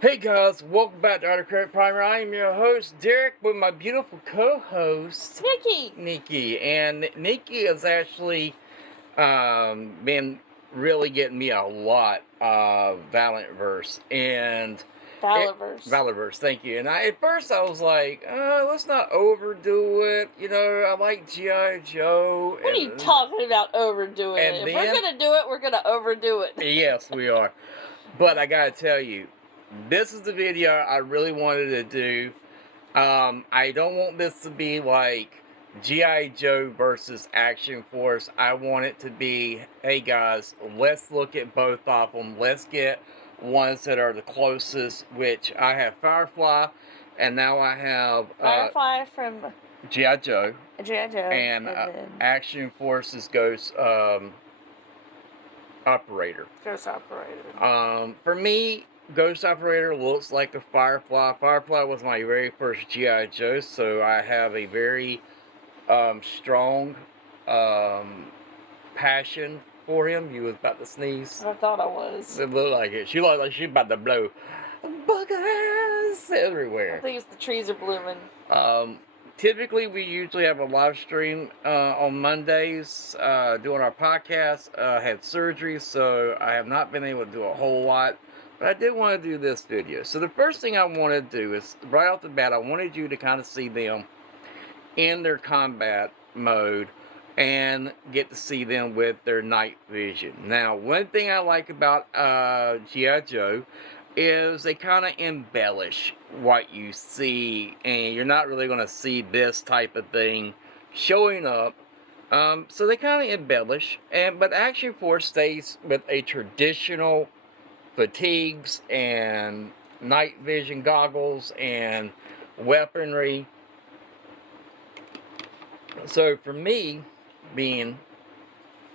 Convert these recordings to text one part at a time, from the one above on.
Hey guys, welcome back to Autocredit Primer. I am your host, Derek, with my beautiful co-host, Nikki. And Nikki has actually been really getting me a lot of Valaverse. And Valaverse, thank you. And at first I was like, let's not overdo it. You know, I like G.I. Joe. What are you talking about overdoing it? If we're going to do it, we're going to overdo it. Yes, we are. But I gotta tell you, this is the video I really wanted to do. I don't want this to be like G.I. Joe versus Action Force. I want it to be, hey guys, let's look at both of them. Let's get ones that are the closest, which I have Firefly, and now I have Firefly from G.I. Joe. G.I. Joe. And Action Force's Ghost Operator. Ghost Operator. For me, Ghost Operator looks like a Firefly. Firefly was my very first G.I. Joe, so I have a very strong passion for him. You was about to sneeze. I thought I was. It looked like it. She looked like she about to blow bug ass everywhere. I think it's the trees are blooming. Typically, we usually have a live stream on Mondays doing our podcast. I had surgery, so I have not been able to do a whole lot. But I did want to do this video. So the first thing I want to do is, right off the bat, I wanted you to kind of see them in their combat mode and get to see them with their night vision. Now, one thing I like about G.I. Joe is they kind of embellish what you see, and you're not really going to see this type of thing showing up. So they kind of embellish, but Action Force stays with a traditional fatigues and night vision goggles and weaponry. So for me, being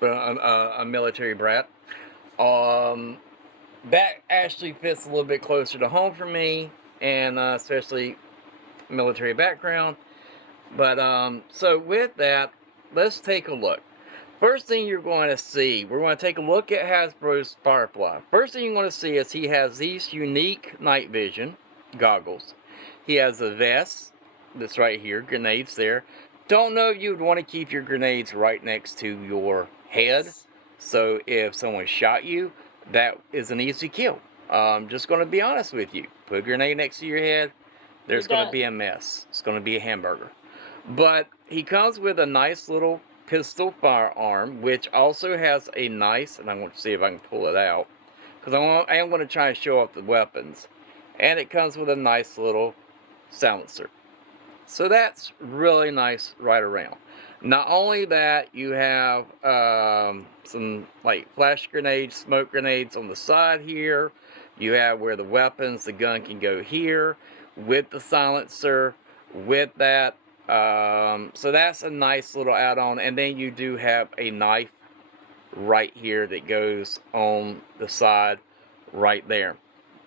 a military brat, that actually fits a little bit closer to home for me, and especially military background. But so with that, let's take a look. First thing you're going to see, we're going to take a look at Hasbro's Firefly. First thing you're going to see is he has these unique night vision goggles. He has a vest that's right here, grenades there. Don't know if you would want to keep your grenades right next to your head. So if someone shot you, that is an easy kill. Just going to be honest with you. Put a grenade next to your head, there's going to be a mess. It's going to be a hamburger. But he comes with a nice little pistol firearm, which also has a nice, and I'm going to see if I can pull it out, because I am going to try and show off the weapons. And it comes with a nice little silencer. So that's really nice right around. Not only that, you have some like flash grenades, smoke grenades on the side here. You have where the weapons, the gun can go here with the silencer, with that. So that's a nice little add-on. And then you do have a knife right here that goes on the side right there.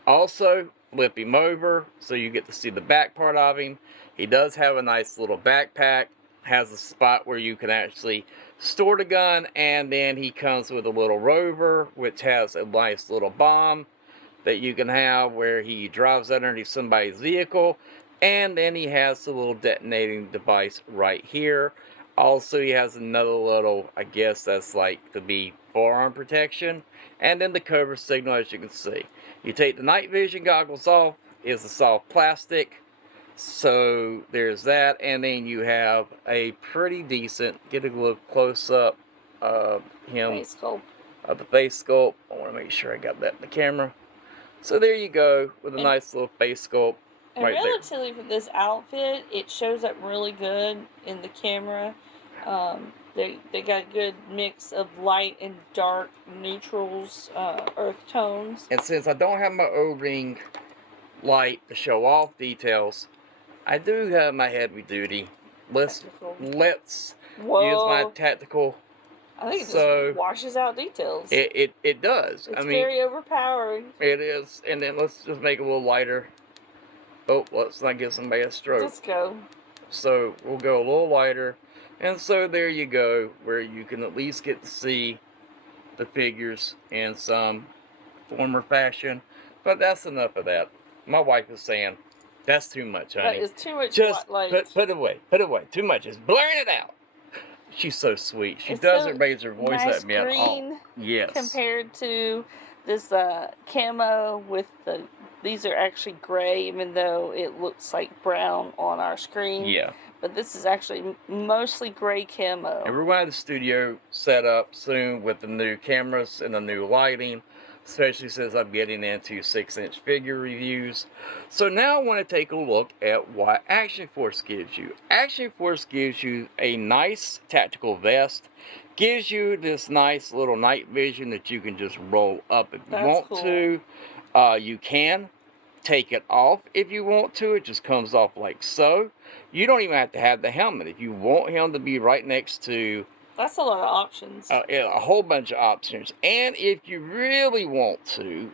Also, flip him over so you get to see the back part of him. He does have a nice little backpack, has a spot where you can actually store the gun, and then he comes with a little rover, which has a nice little bomb that you can have where he drives underneath somebody's vehicle, and then he has the little detonating device right here. Also, he has another little, I guess that's like to be forearm protection, and then the cobra signal, as you can see. You take the night vision goggles off, it's a soft plastic, so there's that, and then you have a pretty decent, get a little close up of him, face sculpt. Of the face sculpt. I want to make sure I got that in the camera. So there you go, with a nice little face sculpt right there. And relatively for this outfit, it shows up really good in the camera. They got a good mix of light and dark neutrals, earth tones. And since I don't have my O-ring light to show off details, I do have my heavy duty. Let's use my tactical. I think it just washes out details. It does. It's very overpowering. It is. And then let's just make it a little lighter. Oh, let's not give somebody a stroke. Let's go. So we'll go a little lighter. And so there you go, where you can at least get to see the figures in some form or fashion. But that's enough of that. My wife is saying, "That's too much, That honey. is too much. Just like put it away. Too much. It's blurring it out." She's so sweet. She it's doesn't so raise her voice nice at me at all. green Yes. compared to this camo with the. These are actually gray, even though it looks like brown on our screen. Yeah. But this is actually mostly gray camo. And we're going to have the studio set up soon with the new cameras and the new lighting, especially since I'm getting into 6-inch figure reviews. So now I want to take a look at what Action Force gives you. Action Force gives you a nice tactical vest, gives you this nice little night vision that you can just roll up if you want to. You can take it off if you want to. It just comes off like so. You don't even have to have the helmet. If you want him to be right next to... That's a lot of options. A whole bunch of options. And if you really want to,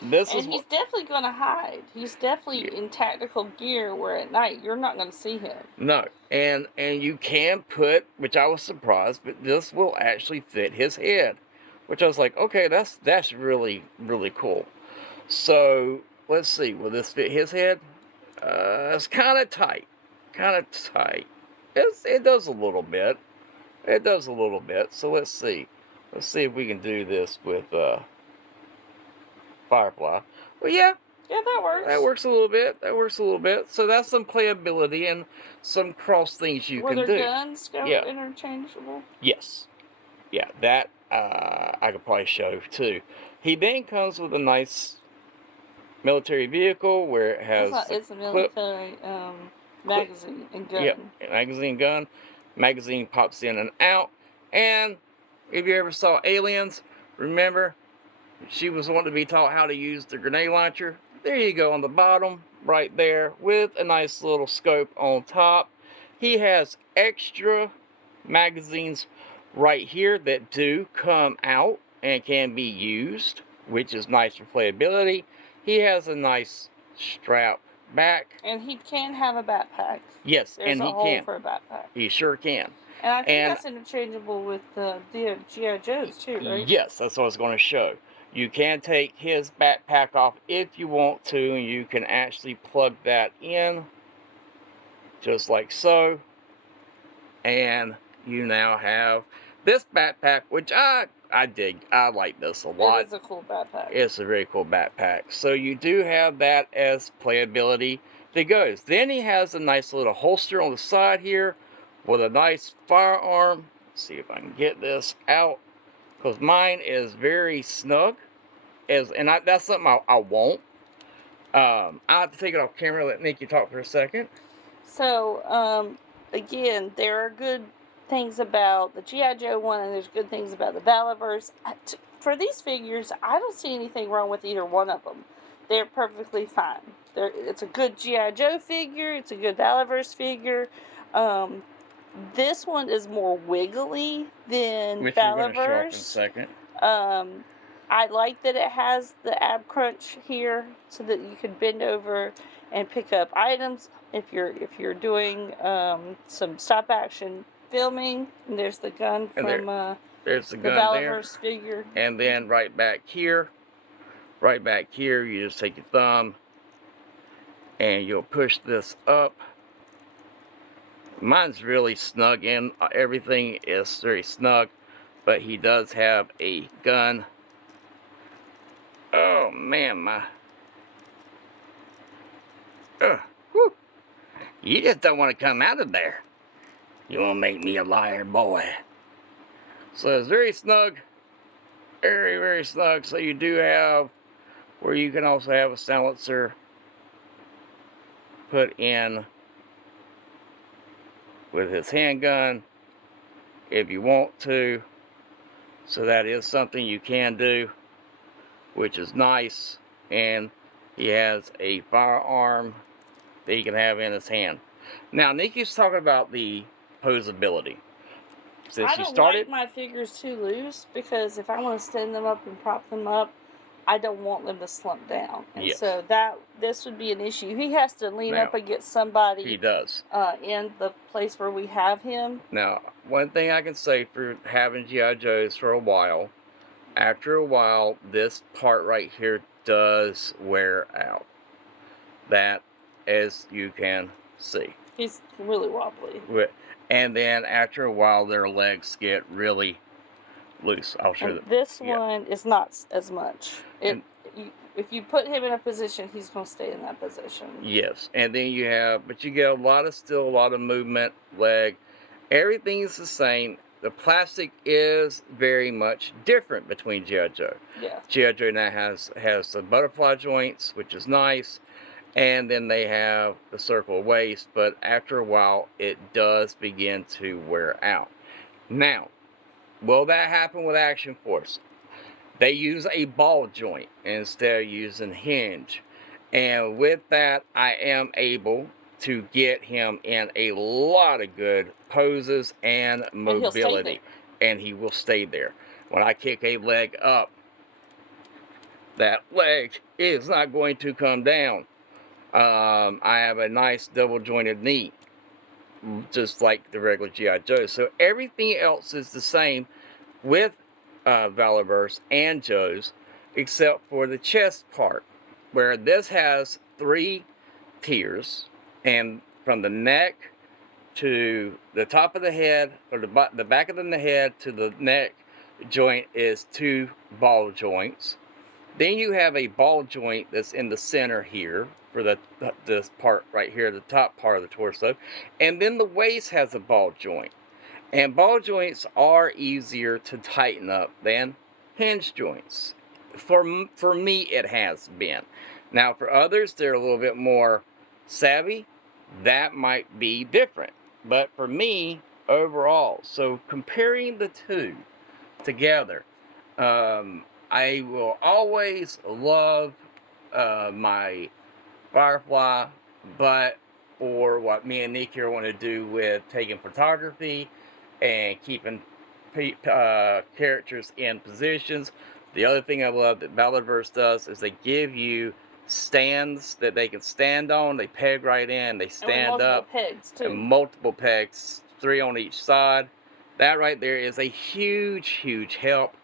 he's definitely going to hide. He's definitely in tactical gear where at night you're not going to see him. No. And you can put, which I was surprised, but this will actually fit his head. Which I was like, okay, that's really, really cool. So... let's see, will this fit his head? It's kind of tight. It does a little bit. So let's see. Let's see if we can do this with Firefly. Well, yeah. Yeah, that works. That works a little bit. So that's some playability and some cross things you can do. Were their guns interchangeable? Yes. Yeah, that I could probably show too. He then comes with a nice military vehicle where it has it's a military magazine and gun. Yep, magazine gun. Magazine pops in and out. And if you ever saw Aliens, remember she was wanting to be taught how to use the grenade launcher. There you go on the bottom, right there, with a nice little scope on top. He has extra magazines right here that do come out and can be used, which is nice for playability. He has a nice strap back. And he can have a backpack. Yes, There's and he a hole can. for a backpack. He sure can. And I think that's interchangeable with the G.I. Joes too, right? Yes, that's what I was going to show. You can take his backpack off if you want to, and you can actually plug that in, just like so. And you now have this backpack, which I dig. I like this a lot. It is a cool backpack. It's a very cool backpack. So you do have that as playability that goes. Then he has a nice little holster on the side here with a nice firearm. Let's see if I can get this out, because mine is very snug. That's something I won't. I have to take it off camera. Let Nikki talk for a second. So, again, there are good things about the G.I. Joe one, and there's good things about the Valaverse. For these figures, I don't see anything wrong with either one of them. They're perfectly fine. It's a good G.I. Joe figure. It's a good Valaverse figure. This one is more wiggly than Which we're going to show up in a Valaverse. second. I like that it has the ab crunch here so that you can bend over and pick up items if you're doing some stop action filming. And there's the gun from there's the gun Valaverse figure. And then right back here, you just take your thumb and you'll push this up. Mine's really snug in. Everything is very snug, but he does have a gun. Oh man, whew. You just don't want to come out of there. You want to make me a liar, boy. So it's very snug. Very, very snug. So you do have where you can also have a silencer put in with his handgun if you want to. So that is something you can do, which is nice. And he has a firearm that he can have in his hand. Now, Nikki's talking about the posability. Since I don't like my figures too loose, because if I want to stand them up and prop them up, I don't want them to slump down. And so this would be an issue. He has to lean up against somebody. He does. In the place where we have him. Now, one thing I can say for having G.I. Joes for a while, after a while, this part right here does wear out. that, as you can see. He's really wobbly. And then after a while, their legs get really loose. I'll show And them. this Yeah. one is not as much. If you put him in a position, he's going to stay in that position. Yes, and then you have, but you get still a lot of movement, leg. Everything is the same. The plastic is very much different between G.I. Joe. Yeah. G.I. Joe now has the butterfly joints, which is nice, and then they have the circle waist, but after a while, it does begin to wear out. Now, will that happen with Action Force? They use a ball joint instead of using hinge. And with that, I am able to get him in a lot of good poses and mobility. And he will stay there. When I kick a leg up, that leg is not going to come down. I have a nice double jointed knee, just like the regular G.I. Joe. So everything else is the same with Valaverse and Joe's, except for the chest part, where this has 3 tiers, and from the neck to the top of the head, or the back of the head to the neck joint is 2 ball joints. Then you have a ball joint that's in the center here for this part right here, the top part of the torso, and then the waist has a ball joint. And ball joints are easier to tighten up than hinge joints. For me, it has been. Now, for others, they're a little bit more savvy. That might be different. But for me, overall, so comparing the two together, I will always love my Firefly, but for what me and Nick here want to do with taking photography and keeping characters in positions. The other thing I love that Valaverse does is they give you stands that they can stand on. They peg right in. They stand up. Pegs too. And multiple pegs, 3 on each side. That right there is a huge, huge help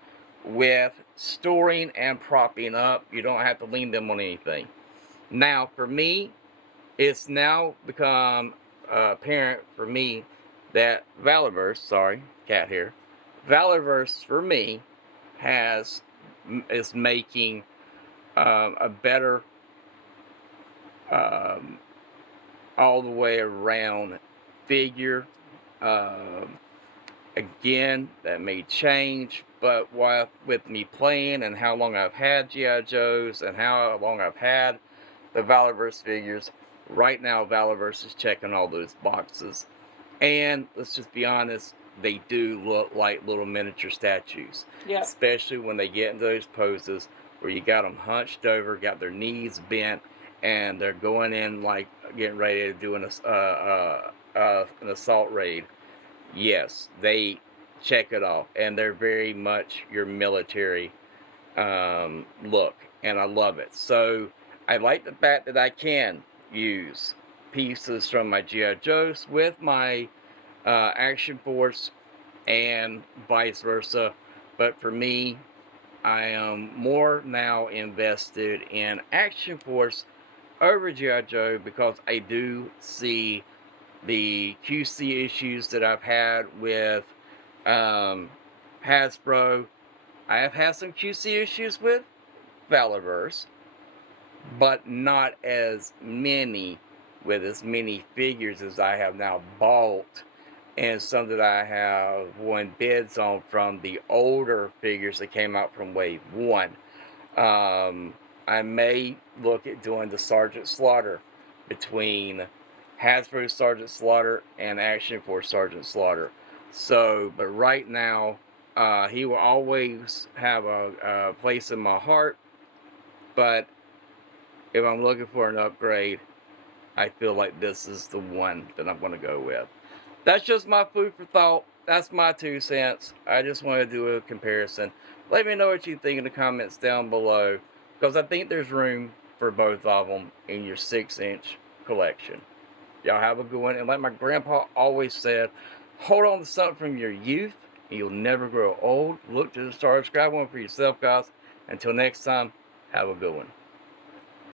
with storing and propping up. You don't have to lean them on anything. Now, for me, it's now become apparent for me that Valaverse, sorry, cat here, Valaverse for me is making a better all the way around figure. Again, that may change, but with me playing and how long I've had G.I. Joes and how long I've had the Valaverse figures, right now Valaverse is checking all those boxes. And let's just be honest, they do look like little miniature statues. Yeah. Especially when they get in those poses where you got them hunched over, got their knees bent, and they're going in like getting ready to do an assault raid. Yes, they check it off, and they're very much your military look, and I love it. So I like the fact that I can use pieces from my G.I. Joes with my Action Force and vice versa. But for me, I am more now invested in Action Force over G.I. Joe because I do see the QC issues that I've had with Hasbro. I have had some QC issues with Valaverse, but not as many with as many figures as I have now bought, and some that I have won bids on from the older figures that came out from Wave 1. I may look at doing the Sergeant Slaughter between Hasbro Sergeant Slaughter and Action Force Sergeant Slaughter. So, but right now, he will always have a place in my heart. But if I'm looking for an upgrade, I feel like this is the one that I'm going to go with. That's just my food for thought. That's my 2 cents. I just want to do a comparison. Let me know what you think in the comments down below, because I think there's room for both of them in your 6-inch collection. Y'all have a good one. And like my grandpa always said, hold on to something from your youth, and you'll never grow old. Look to the stars. Grab one for yourself, guys. Until next time, have a good one.